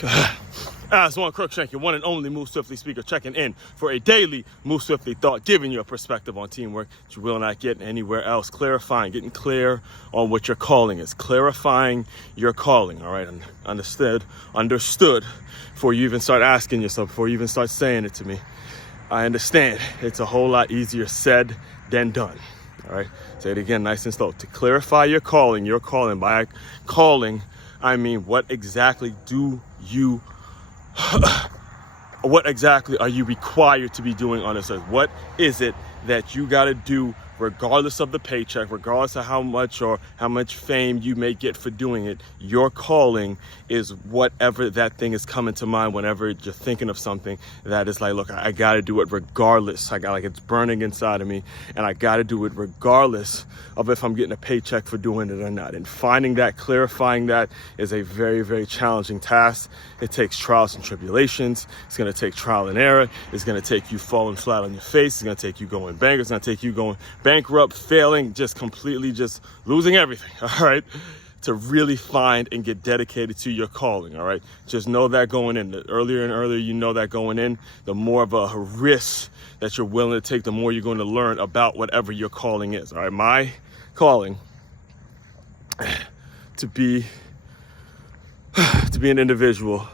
Aswand, Cruickshank, your one and only Move Swiftly speaker, checking in for a daily Move Swiftly thought, giving you a perspective on teamwork that you will not get anywhere else. Clarifying, getting clear on what your calling is. Clarifying your calling, all right? Understood, before you even start asking yourself, before you even start saying it to me. I understand it's a whole lot easier said than done, all right? Say it again, nice and slow. To clarify your calling, by calling, I mean, what exactly are you required to be doing on this earth? What is it that you got to do regardless of the paycheck, regardless of how much fame you may get for doing it? Your calling is whatever that thing is coming to mind whenever you're thinking of something that is like, look, I got to do it regardless. It's burning inside of me, and I got to do it regardless of if I'm getting a paycheck for doing it or not. And finding that, clarifying that, is a very, very challenging task. It takes trials and tribulations. It's going to take trial and error. It's going to take you falling flat on your face. It's going to take you going bankrupt. It's going to take you going bankrupt, failing, just completely just losing everything, all right, to really find and get dedicated to your calling, all right? Just know that going in. The earlier and earlier you know that going in, the more of a risk that you're willing to take, the more you're going to learn about whatever your calling is, all right? My calling to be an individual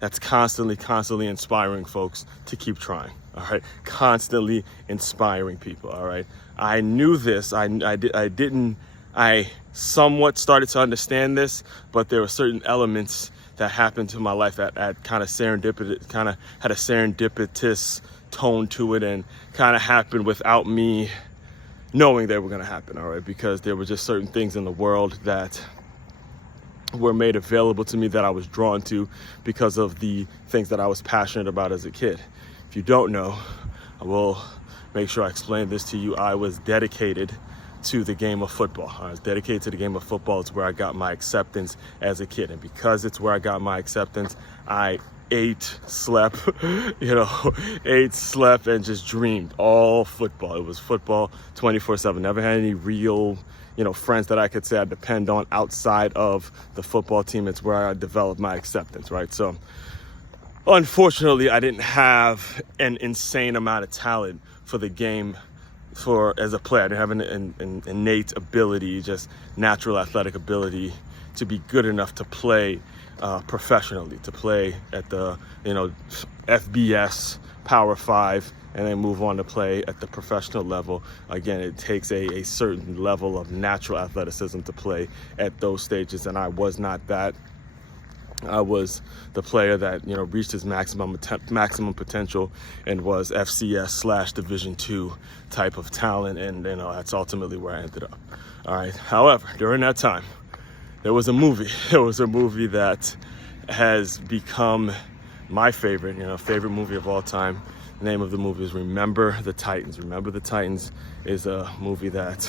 that's constantly inspiring folks to keep trying, all right? Constantly inspiring people, all right? I knew this. I somewhat started to understand this, but there were certain elements that happened to my life that kind of had a serendipitous tone to it, and kind of happened without me knowing they were going to happen, all right? Because there were just certain things in the world that were made available to me that I was drawn to because of the things that I was passionate about as a kid. If you don't know, I will make sure I explain this to you. I was dedicated to the game of football. I was dedicated to the game of football. It's where I got my acceptance as a kid. And because it's where I got my acceptance, I slept, and just dreamed all football. It was football 24/7. Never had any real, friends that I could say I depend on outside of the football team. It's where I developed my acceptance, right? So unfortunately, I didn't have an insane amount of talent for the game as a player. I didn't have an innate ability, just natural athletic ability to be good enough to play professionally, to play at the, FBS, Power 5, and then move on to play at the professional level. Again, it takes a certain level of natural athleticism to play at those stages, and I was not that. I was the player that, reached his maximum potential and was FCS / Division II type of talent, and that's ultimately where I ended up. All right. However, during that time, there was a movie. There was a movie that has become my favorite movie of all time. The name of the movie is Remember the Titans. Remember the Titans is a movie that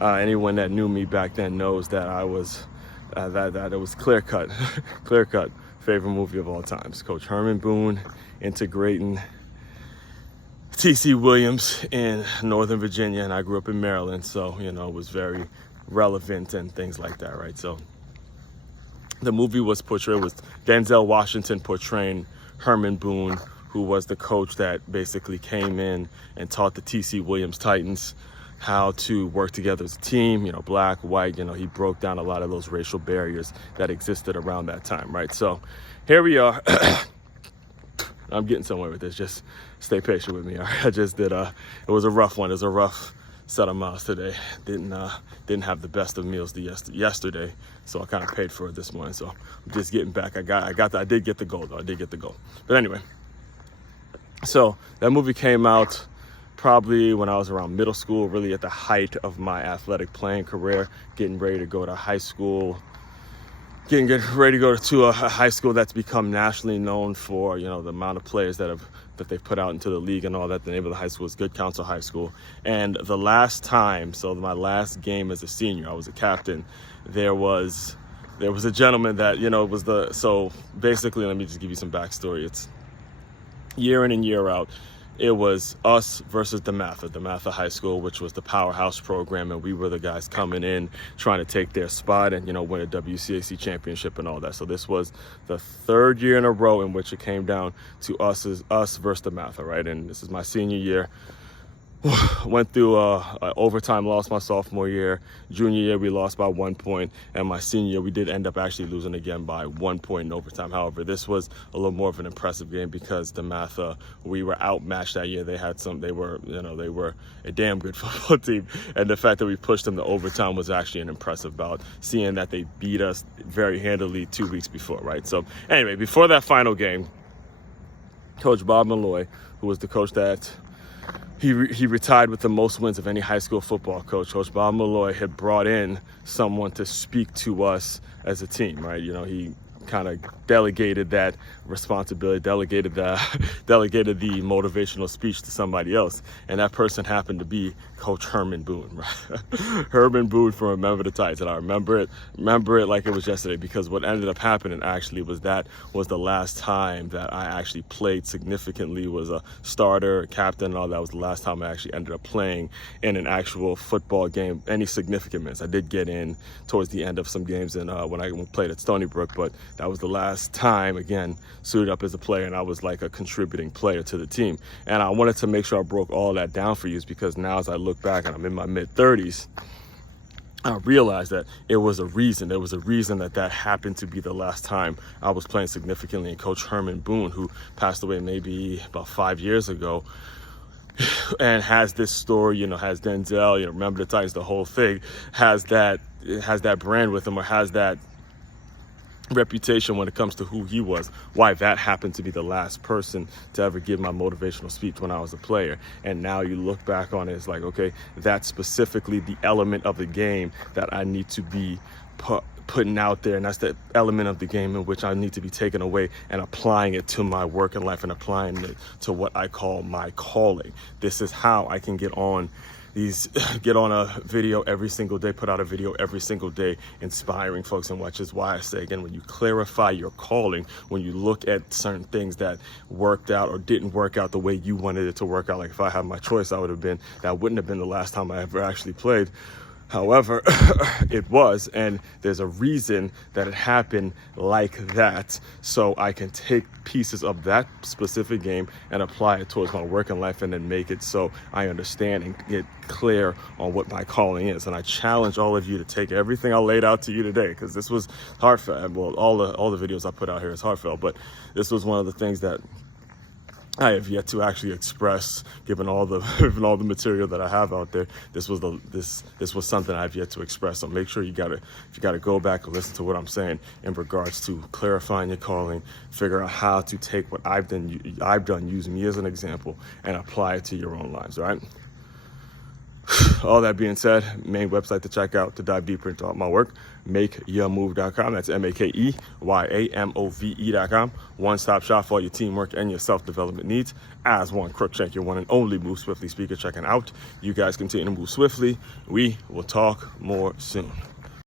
anyone that knew me back then knows that I was that it was clear cut favorite movie of all times. Coach Herman Boone integrating T.C. Williams in Northern Virginia, and I grew up in Maryland, so it was very relevant and things like that, right? So the movie was Denzel Washington portraying Herman Boone, who was the coach that basically came in and taught the T.C. Williams Titans how to work together as a team, black, white, he broke down a lot of those racial barriers that existed around that time, right? So here we are. I'm getting somewhere with this. Just stay patient with me. All right? I just did it was a rough one. It was a rough set of miles today. Didn't have the best of meals yesterday, so I kind of paid for it this morning. So I'm just getting back. I did get the goal though. I did get the goal. But anyway, so that movie came out probably when I was around middle school, really at the height of my athletic playing career, getting ready to go to high school, getting ready to go to a high school that's become nationally known for, the amount of players that they've put out into the league and all that. The name of the high school is Good Counsel High School. And the last time, so my last game as a senior, I was a captain. There was a gentleman that, so basically, let me just give you some backstory. It's year in and year out. it was us versus DeMatha High School, which was the powerhouse program, and we were the guys coming in trying to take their spot and, you know, win a WCAC championship and all that. So this was the third year in a row in which it came down to us versus DeMatha, right? And this is my senior year. Went through an overtime loss my sophomore year. Junior year, we lost by 1 point. And my senior year, we did end up actually losing again by 1 point in overtime. However, this was a little more of an impressive game because DeMatha, we were outmatched that year. They were a damn good football team. And the fact that we pushed them to overtime was actually an impressive bout, seeing that they beat us very handily 2 weeks before, right? So anyway, before that final game, Coach Bob Malloy, who was the coach that he retired with the most wins of any high school football coach. Coach Bob Malloy had brought in someone to speak to us as a team, right? You know, he kind of delegated that responsibility, delegated the motivational speech to somebody else, and that person happened to be Coach Herman Boone, right? Herman Boone from Remember the Titans, and I remember it like it was yesterday, because what ended up happening actually was that was the last time that I actually played significantly, was a starter, captain, and all that. Was the last time I actually ended up playing in an actual football game, any significant minutes. I did get in towards the end of some games and when I played at Stony Brook, but that was the last time, again, suited up as a player, and I was like a contributing player to the team. And I wanted to make sure I broke all that down for you, because now as I look back and I'm in my mid-30s, I realized that it was a reason. There was a reason that happened to be the last time I was playing significantly. And Coach Herman Boone, who passed away maybe about 5 years ago, and has this story, you know, has Denzel, you know, Remember the Titans, the whole thing, has that brand with him, or has that reputation when it comes to who he was, why that happened to be the last person to ever give my motivational speech when I was a player. And now you look back on it, it's like, okay, that's specifically the element of the game that I need to be putting out there, and that's the element of the game in which I need to be taking away and applying it to my work and life, and applying it to what I call my calling. This is how I can get on a video every single day, put out a video every single day, inspiring folks. And which is why I say, again, when you clarify your calling, when you look at certain things that worked out or didn't work out the way you wanted it to work out, like if I had my choice, that wouldn't have been the last time I ever actually played. However, it was, and there's a reason that it happened like that, so I can take pieces of that specific game and apply it towards my working life, and then make it so I understand and get clear on what my calling is. And I challenge all of you to take everything I laid out to you today, because this was heartfelt. Well, all the videos I put out here is heartfelt, but this was one of the things that I have yet to actually express, given all the material that I have out there. This was something I've yet to express. So make sure if you gotta go back and listen to what I'm saying in regards to clarifying your calling, figure out how to take what I've done, use me as an example, and apply it to your own lives, right? All that being said, main website to check out to dive deeper into all my work, makeyourmove.com. That's MakeYourMove.com. One-stop shop for all your teamwork and your self-development needs. Aswand, Cruickshank, your one and only Move Swiftly speaker, checking out. You guys continue to move swiftly. We will talk more soon.